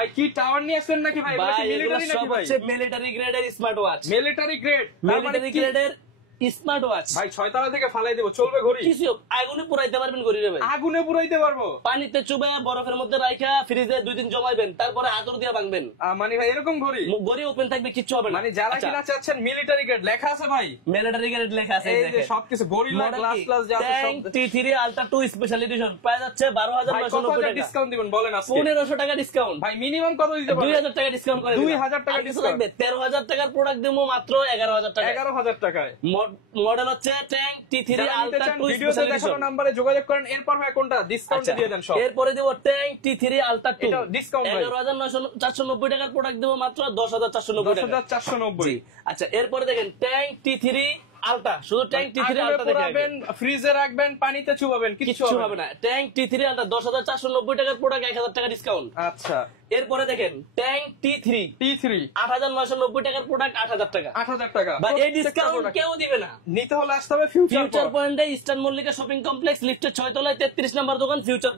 ভাই কি টাওয়ার নিয়ে আসছেন নাকি ভাই? ভাই মিলিটারি নাকি ভাই? মিলিটারি গ্রেডের smart watch, military grade, military গ্রেডের স্মার্ট ওয়াচ ভাই 6 তলা থেকে ফালাই দেব, চলবে ঘড়ি? কিছু আগুনে পুরাইতে পারবেন ঘড়ি রে ভাই, আগুনে পুরাইতে পারবো? পানিতে চুবায় বরফের মধ্যে রাখা ফ্রিজে 2 দিন জমাইবেন, তারপরে হাতুড় দিয়ে ভাঙবেন, মানে ভাই এরকম ঘড়ি? ঘড়ি ওপেন থাকবে, কিচ্ছু হবে না। মানে যারা কিনা চাচ্ছেন মিলিটারি গ্রেড লেখা আছে ভাই, মিলিটারি গ্রেড লেখা আছে, এই যে দেখেন সবকিছু গরিলা গ্লাস গ্লাস যা আছে সব। T3 আলট্রা 2 স্পেশাল এডিশন পাওয়া যাচ্ছে ভাই কত 12,990 টাকা ডিসকাউন্ট দিবেন বলেন আজকে? 1500 টাকা ডিসকাউন্ট ভাই মিনিমাম কত দিতে পারবেন? 2000 টাকা ডিসকাউন্ট করে 2000 টাকা ডিসকাউন্ট, 13000 টাকার প্রোডাক্ট দেবো মাত্র 11000 টাকা। 11000 টাকায় মডেল হচ্ছে ট্যাঙ্ক T3 আলট্রা 2 ভিডিওতে স্পেশাল দেখানো এডিশন। নাম্বারে যোগাযোগ করেন। এরপর ভাই কোনটা ডিসকাউন্ট দিয়ে দেন সব? এরপরে দেব ট্যাঙ্ক T3 আলট্রা 2 এটা ডিসকাউন্ট ভাই 11490 টাকার প্রোডাক্ট দেবো মাত্র 10490 টাকা। 10490। আচ্ছা এরপরে দেখেন ট্যাঙ্ক T3 আলট্রা, শুধু ট্যাঙ্ক T3 আলট্রা পুরাবেন, ফ্রিজে রাখবেন, পানিতে চুবাবেন, কিচ্ছু হবে না। ট্যাঙ্ক T3 আলট্রা 10490 টাকার প্রোডাক্ট 1000 টাকা ডিসকাউন্ট। আচ্ছা এরপরে দেখেন ট্যাঙ্ক T3 8990 টাকার প্রোডাক্ট 8000 টাকা। 8000 টাকা। বা এই ডিসকাউন্ট কেউ দিবে না। নিতে হলে আসতে হবে ফিউচার ফিউচার পয়েন্টে ইস্টার্ন মল্লিকা শপিং কমপ্লেক্স লিফটের 6 তলায় 33 নম্বর দোকান ফিউচার।